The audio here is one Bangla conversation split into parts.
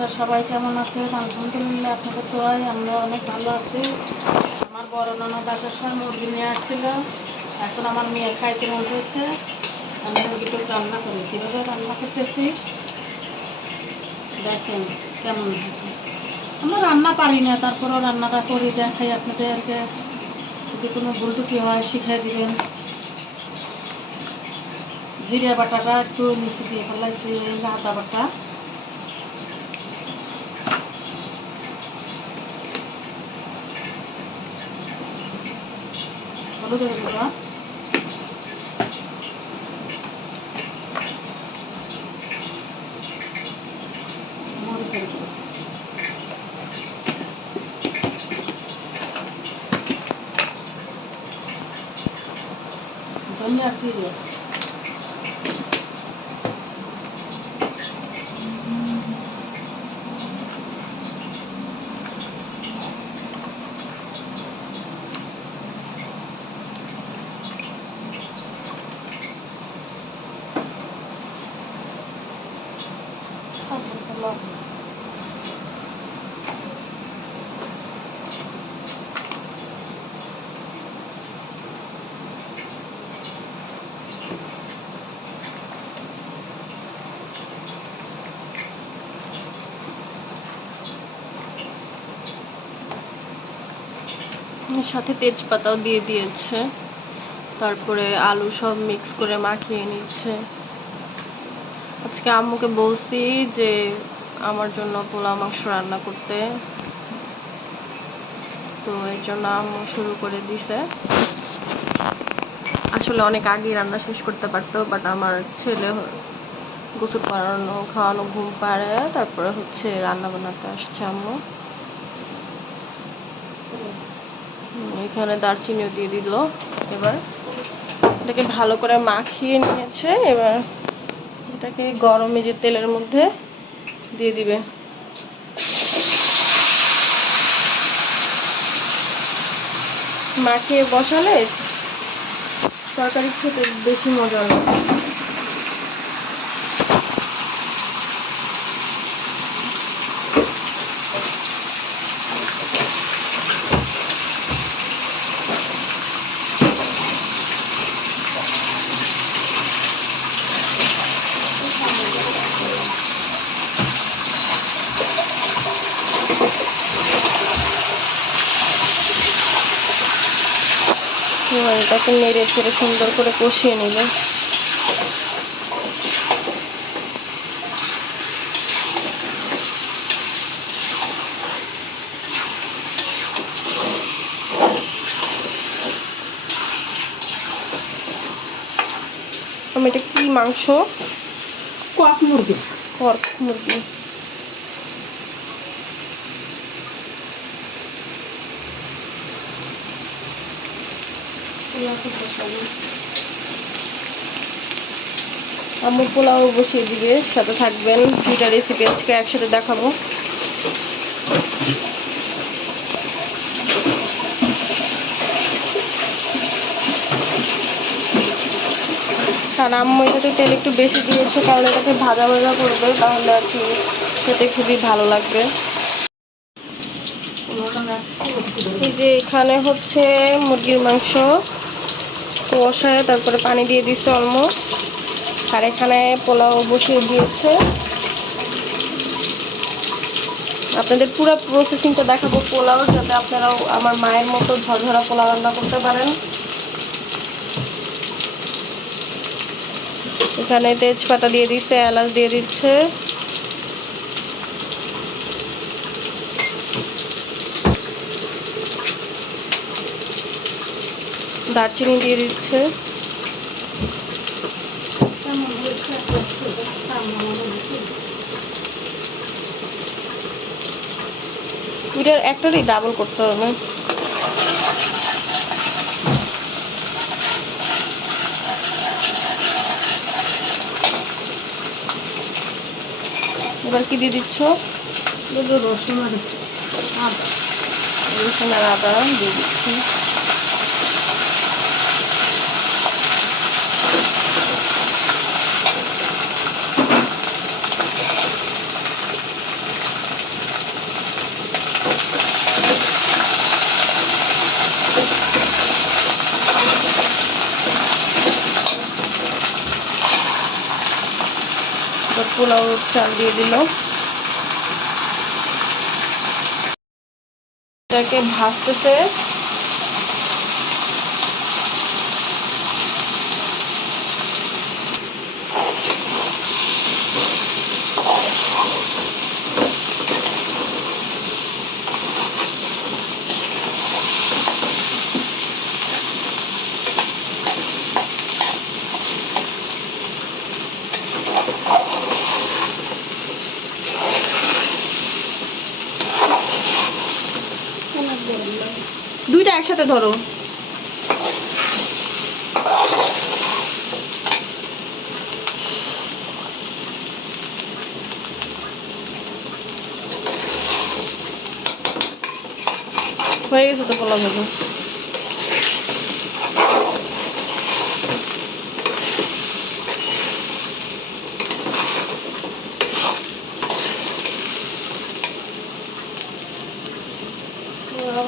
আপনারা সবাই কেমন আছেন আলহামদুলিল্লাহ, আপনাদের দোয়াই আমরা অনেক ভালো আছি। আমার বড় নানা বাসার সময় মুরগি নিয়ে আসছিল। এখন আমার মেয়ে খাইতে মন হয়েছে আমি মুরগিটা রান্না করি। কীভাবে রান্না করতেছি? দেখেন কেমন হয়েছে। আমরা রান্না পারি না, তারপরেও রান্নাটা করি, দেখাই আপনাদেরকে। যদি কোনো ভুল টুটি হয় শিখিয়ে দিবেন। জিরা বাটাটা একটু নিচে দিয়ে ফেলাইছি এই যে আদা বাটা হলুদের গুঁড়া মরিচের গুঁড়া ধনিয়া জিরে তারপর লবণ এর সাথে তেজপাতাও দিয়ে দিয়েছে। তারপরে আলু সব মিক্স করে মাখিয়ে নিচ্ছে। আজকে আম্মুকে বলছি যে, আমার জন্য পোলাও মাংস রান্না করতে। তো এর জন্য আম্মু শুরু করে দিছে। আসলে অনেক আগেই রান্না শেষ করতে পারতো বাট আমার ছেলে গোসল করানো, খাওয়ানো ঘুম পাড়ে। তারপরে হচ্ছে রান্না বান্নাতে আসছে আম্মু। এখানে দারচিনিও দিয়ে দিল। এবার এটাকে ভালো করে মাখিয়ে নিয়েছে। এবার এটাকে গরমে যে তেলের মধ্যে দিয়ে দিবে। মাখিয়ে বসালে তরকারি খেতে বেশি মজা লাগে এটাকে নেড়ে ছেড়ে সুন্দর করে কষিয়ে নেবে আমি এটা কি মাংস? কক মুরগি। পর্ক মুরগি। আম্মু পোলাও বসিয়ে দিবে, সাথে থাকবেন। দুইটা রেসিপি আজকে একসাথে দেখাবো। কারণ আম্মু এটাতে তেল একটু বেশি দিয়েছে, কারণ এটাকে ভাজা ভাজা করবে, তাহলে আর কি খেতে খুবই ভালো লাগবে। যে এখানে হচ্ছে মুরগির মাংস। কষায় তারপরে পানি দিয়ে দিচ্ছে অলমোস্ট আর এখানে পোলাও বসিয়ে দিয়েছে। আপনাদের পুরো প্রসেসিংটা দেখাবো পোলাও, যাতে আপনারাও আমার মায়ের মতো ঝরঝরা পোলাও রান্না করতে পারেন। এখানে তেজপাতা দিয়ে দিচ্ছে, এলাচ দিয়ে দিচ্ছে। দারচিনি দিয়ে দিচ্ছে। এটার একটারই ডাবল করতে হবে। এবার কি দিয়ে দিচ্ছ? রসুন আর রসুন আর আদা দিয়ে দিচ্ছি। পোলাও চাল দিয়ে দিল এটাকে ভাজতেছে দুইটা একসাথে ধরো। হয়ে গেছে তো পোলাও ভাজা।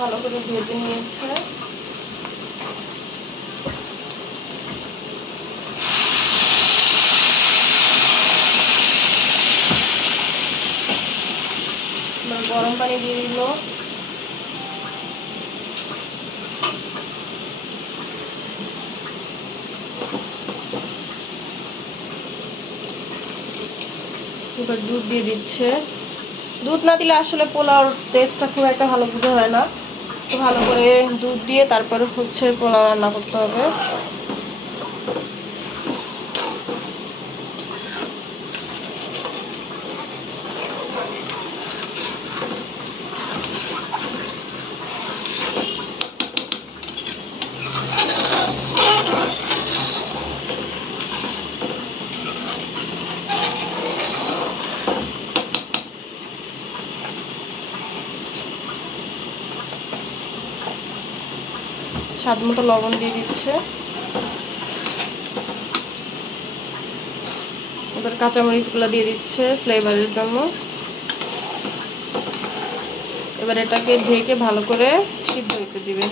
ভালো করে ভেজে নিয়েছে। গরম পানি দিয়ে দিল। এবার দুধ দিয়ে দিচ্ছে। দুধ না দিলে আসলে পোলাওর টেস্টটা খুব একটা ভালো বোঝা হয় না। ভালো করে দুধ দিয়ে তারপরে হচ্ছে পোলাও রান্না করতে হবে। স্বাদ মতো লবণ দিয়ে দিচ্ছে। এবার কাঁচামরিচগুলো দিয়ে দিচ্ছে ফ্লেভারের জন্য। এবার এটাকে ঢেকে ভালো করে সিদ্ধ হতে দিবে।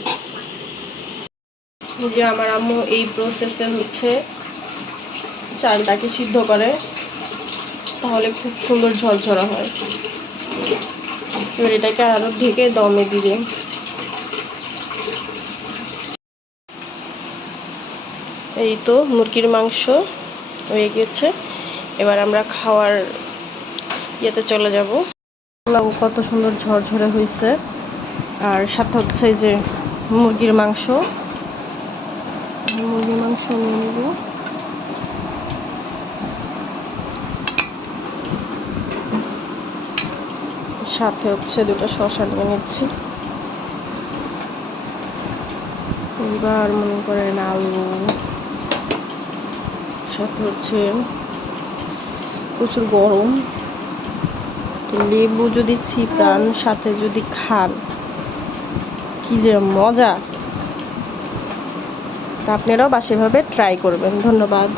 যে আমার আম্মু এই প্রসেসে হচ্ছে, চালটাকে সিদ্ধ করে, তাহলে খুব সুন্দর ঝরঝরা হয়। এবার এটাকে আরও ঢেকে দমে দিবে। এই তো মুরগির মাংস হয়ে গেছে। এবার আমরা খাওয়ার ইয়েতে চলে যাব। পোলাও কত সুন্দর ঝরঝরে হয়েছে। আর সাথে হচ্ছে এই যে মুরগির মাংস। মুরগির মাংস নিয়ে সাথে হচ্ছে দুটো শসা নিয়ে নিচ্ছি। এবার মনে করেন আলু। সাথে হচ্ছে প্রচুর গরম। তো লেবু যদি চিপান সাথে যদি খান, কি যে মজা। তা আপনারাও বাসেভাবে ট্রাই করবেন। ধন্যবাদ।